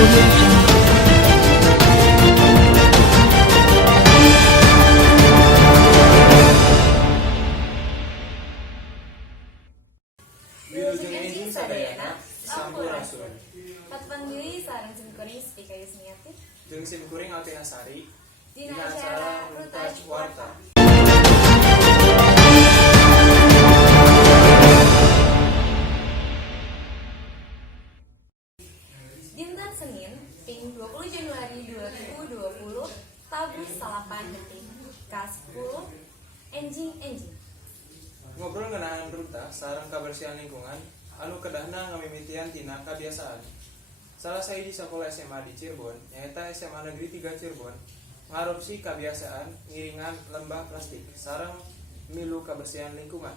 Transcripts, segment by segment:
Wilujeng sadayana sampurasun. Patpanggili sareng simkuring Setika Yusmiati Jeung simkuring Altina Sari dina acara Rutaj Warta. Dinten Senin, ping 20 Januari 2020, tabuh salapan detik K10 enjing. Ngobrol ngeunaan ruta sareng kabersihan lingkungan anu kedahna ngamimitian tina kabiasaan. Salah sahiji sakola SMA di Cirebon nyaeta SMA Negeri 3 Cirebon ngarupsi kabiasaan ngiringan lembah plastik sareng milu kabersihan lingkungan.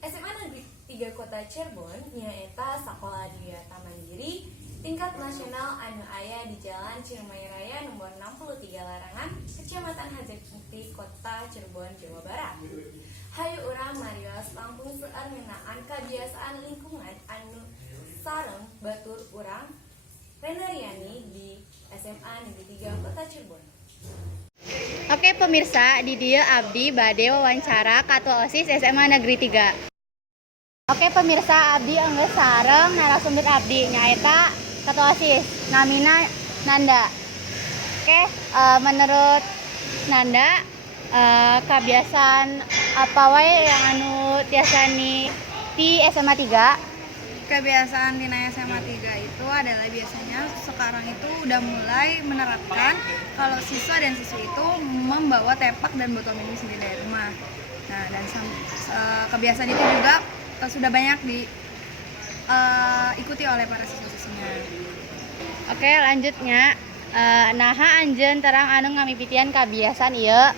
SMA Negeri 3 Kota Cirebon nyaeta sakola diyata mandiri tingkat nasional anu aya di Jalan Ciremai Raya nomor 63 Larangan, Kecamatan Harjamukti, Kota Cirebon, Jawa Barat. Hayu urang marios langkung seueur ngeunaan kabiasaan lingkungan anu sareng batur urang Renariani di SMA Negeri 3 Kota Cirebon. Oke pemirsa, di dieu abdi bade wawancara Katua OSIS SMA Negeri 3. Oke pemirsa, abdi enggeus sareng narasumber abdi nyaeta Katua OSIS, namina Nanda. Oke, menurut Nanda, kebiasaan apa wae yang anu tiasani di SMA 3? Kebiasaan di SMA 3 itu adalah biasanya sekarang itu udah mulai menerapkan kalau siswa dan siswi itu membawa tepak dan botol minum sendiri dari rumah. Nah, dan kebiasaan itu juga sudah banyak diikuti oleh para siswa-siswinya. Oke, lanjutnya naha anjeun terang anu ngamimitian kebiasaan ieu.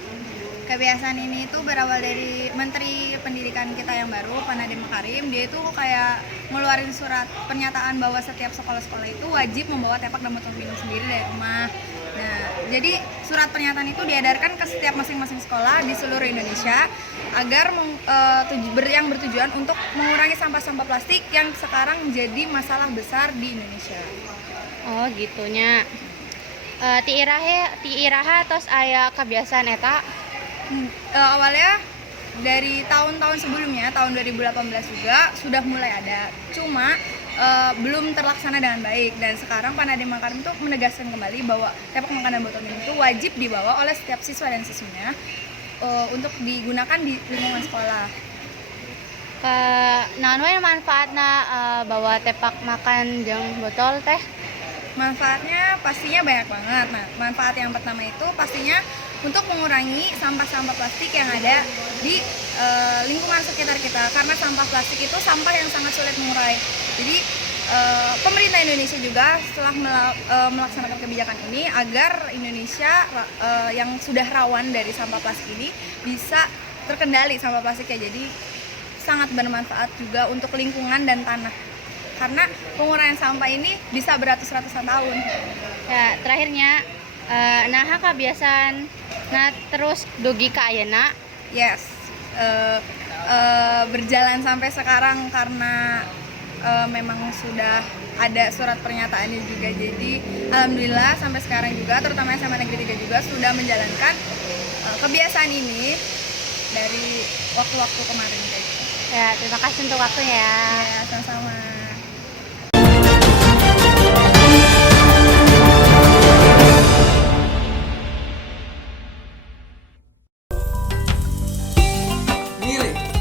Kebiasaan ini itu berawal dari Menteri Pendidikan kita yang baru, Pak Nadiem Makarim. Dia itu kayak ngeluarin surat pernyataan bahwa setiap sekolah-sekolah itu wajib membawa tepak dan botol minum sendiri dari rumah. Nah, jadi surat pernyataan itu diedarkan ke setiap masing-masing sekolah di seluruh Indonesia agar yang bertujuan untuk mengurangi sampah-sampah plastik yang sekarang menjadi masalah besar di Indonesia. Oh, gitunya. Ti iraha tos aya kebiasaan eta. Awalnya dari tahun-tahun sebelumnya, tahun 2018 juga sudah mulai ada, cuma belum terlaksana dengan baik. Dan sekarang Pak Nadiem Makarim itu menegaskan kembali bahwa tepak makan dan botol minum itu wajib dibawa oleh setiap siswa dan siswinya untuk digunakan di lingkungan sekolah. Naon wae manfaatna bawa tepak makan jeung botol teh? Manfaatnya pastinya banyak banget. Nah, manfaat yang pertama itu pastinya untuk mengurangi sampah-sampah plastik yang ada di lingkungan sekitar kita, karena sampah plastik itu sampah yang sangat sulit mengurai. Jadi pemerintah Indonesia juga setelah melaksanakan kebijakan ini agar Indonesia yang sudah rawan dari sampah plastik ini bisa terkendali sampah plastiknya. Jadi sangat bermanfaat juga untuk lingkungan dan tanah, karena penguraian sampah ini bisa beratus-ratusan tahun. Ya, terakhirnya naha kebiasaan terus dugi ka ayeuna. Yes, berjalan sampai sekarang karena memang sudah ada surat pernyataannya juga. Jadi alhamdulillah sampai sekarang juga, terutama SMA Negeri 3 juga sudah menjalankan kebiasaan ini dari waktu-waktu kemarin kayak gitu. Ya, terima kasih untuk waktunya ya. Ya, sama-sama.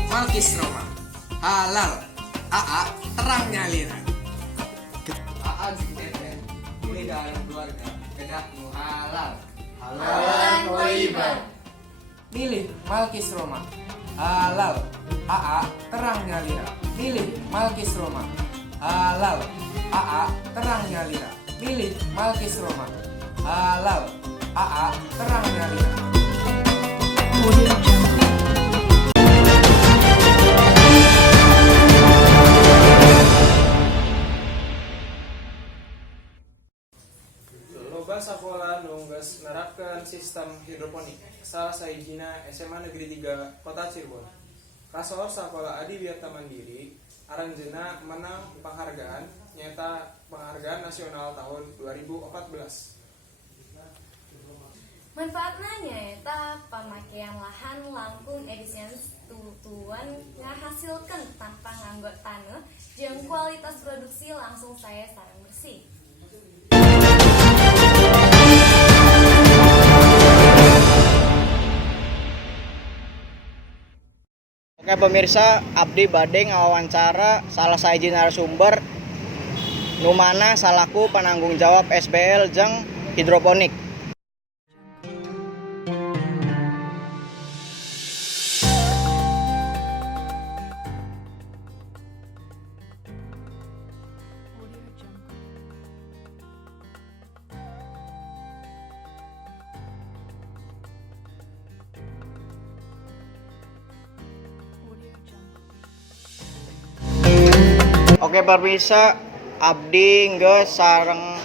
Malkisroma halal, AA terang nyalira. AA gitu ini dalam keluarga kedak halal, halal thayyiban. Milih Malkisroma halal, AA terang nyalira. Milih Malkisroma halal, AA terang nyalira. Milih Malkisroma halal, AA terang nyalira. Loba sakola nu geus nerapkeun sistem hidroponik. Salah sahijina SMA Negeri 3 Kota Cirebon. Kasor sakola Adi Wiata Mandiri aranjeunna menang penghargaan nyata penghargaan nasional tahun 2014. Manfaatnya nyaeta pemakaian lahan langkung efisien tutuan ngahasilkan tanpa nganggo tanah jeung kualitas produksi langsung saya sareng bersih. Oke pemirsa, abdi bade ngawawancara salah sahiji narasumber nu mana salaku penanggung jawab SBL jeung hidroponik. Oke pemirsa, abdi geus sareng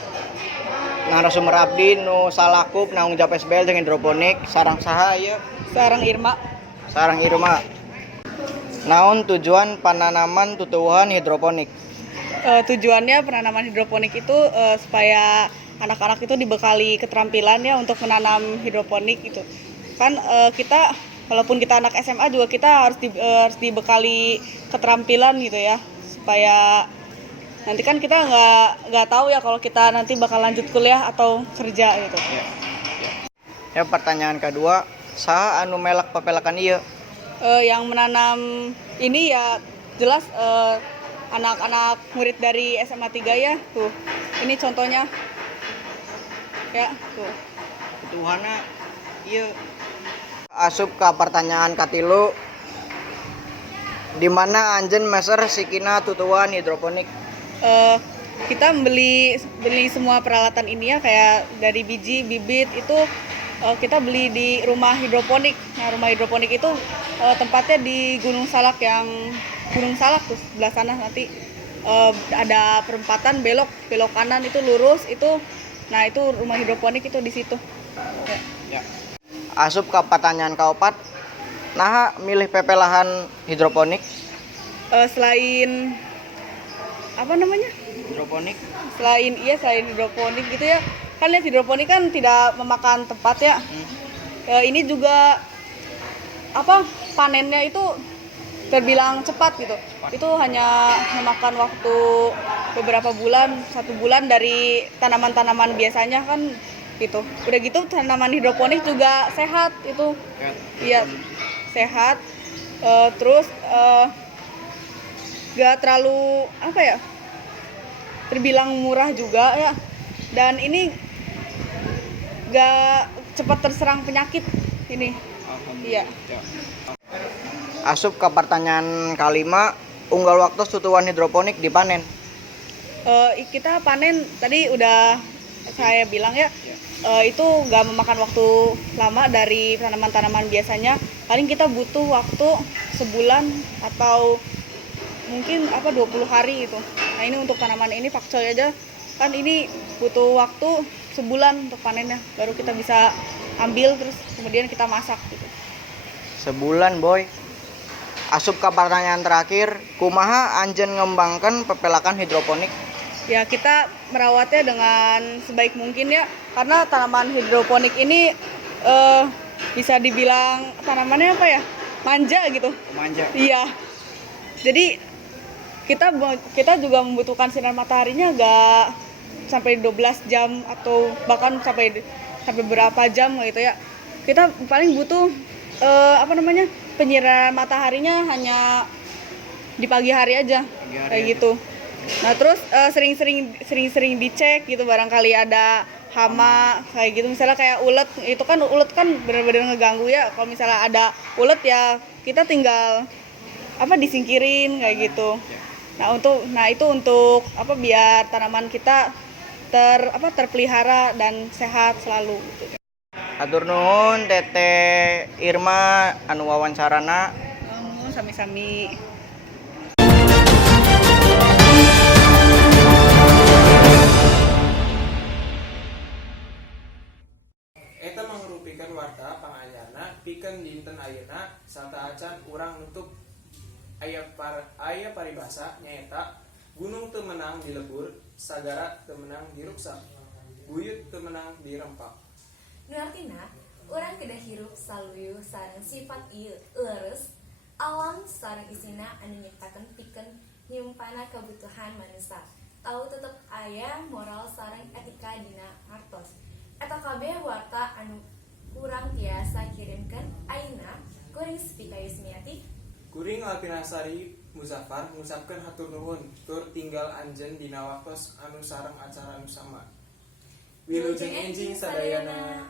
narasumber abdi nu salaku penanggung jawab SBL jeung hidroponik sareng saha ieu? Sarang Irma. Sareng Irma. Naon tujuan penanaman tutuwuhan hidroponik? Tujuannya penanaman hidroponik itu supaya anak-anak itu dibekali keterampilan ya untuk menanam hidroponik gitu. Kan kita walaupun kita anak SMA juga kita harus dibekali keterampilan gitu ya, supaya nanti kan kita nggak tahu ya kalau kita nanti bakal lanjut kuliah atau kerja gitu. Ya pertanyaan kedua, saha anu melak papelakan ieu? Yang menanam ini ya jelas anak-anak murid dari SMA 3 ya tuh. Ini contohnya ya tuh. Tutuwuhanna ieu. Asup ka pertanyaan katilu, di mana anjeun meser sikina tutuwuhan hidroponik? Kita beli semua peralatan ini ya, kayak dari biji, bibit itu kita beli di rumah hidroponik. Nah, rumah hidroponik itu tempatnya di Gunung Salak tuh sebelah sana nanti ada perempatan belok kanan itu lurus itu. Nah, itu rumah hidroponik itu di situ. Ya. Asup ke pertanyaan kaopat, nah milih PP lahan hidroponik? Selain apa namanya? Hidroponik? Selain hidroponik gitu ya. Kan lihat hidroponik kan tidak memakan tempat ya. Ini juga panennya itu terbilang cepat gitu. Itu hanya memakan waktu beberapa bulan, 1 bulan dari tanaman-tanaman biasanya kan gitu. Udah gitu tanaman hidroponik juga sehat itu. Iya, sehat. Terus gak terlalu terbilang murah juga ya. Dan ini gak cepat terserang penyakit ini. Iya. Asup ke pertanyaan kelima, unggal waktu tutuwuhan hidroponik dipanen? Kita panen tadi udah saya bilang ya. Itu gak memakan waktu lama dari tanaman-tanaman biasanya. Paling kita butuh waktu sebulan atau mungkin 20 hari gitu. Nah, ini untuk tanaman ini pakcoy aja kan ini butuh waktu sebulan untuk panennya, baru kita bisa ambil terus kemudian kita masak gitu. Sebulan boy. Asup ke pertanyaan terakhir, kumaha anjeun ngembangkan pepelakan hidroponik? Ya, kita merawatnya dengan sebaik mungkin ya, karena tanaman hidroponik ini bisa dibilang tanamannya manja gitu. Manja. Iya. Jadi kita juga membutuhkan sinar mataharinya agak sampai 12 jam atau bahkan sampai berapa jam gitu ya. Kita paling butuh penyiraman mataharinya hanya di pagi hari aja. Kayak gitu. Nah, terus sering dicek gitu, barangkali ada hama kayak gitu. Misalnya kayak ulet kan benar-benar ngeganggu ya. Kalau misalnya ada ulet ya kita tinggal disingkirin kayak gitu. Nah, itu untuk biar tanaman kita terpelihara dan sehat selalu gitu. Hatur nuhun Teteh Irma anu wawancarana. Sami-sami. Eta mangrupikan warta pangayana pikeun dinten ayeuna sarta acan urang nutup aya paribasa nyaeta Gunung teu menang dilebur, sagara teu menang diruksak, buyut teu menang dirempak. Nu artina urang kedah hirup saluyuh sareng sifat ieu leres, alam sareng isina anu nyiptakeun pikeun nyumpana kebutuhan manusia. Tahu tetep aya moral sareng etika dina hartos. Eta kabeh warta anu kurang tiasa kirimkeun ayeuna kuring Spika Yusmiati. Kuring Alpinasari Muzaffar ngusapkeun hatur nuhun tur tinggal anjeun dina waktos anu sareng acara anu sama. Wilujeng enjing sadayana.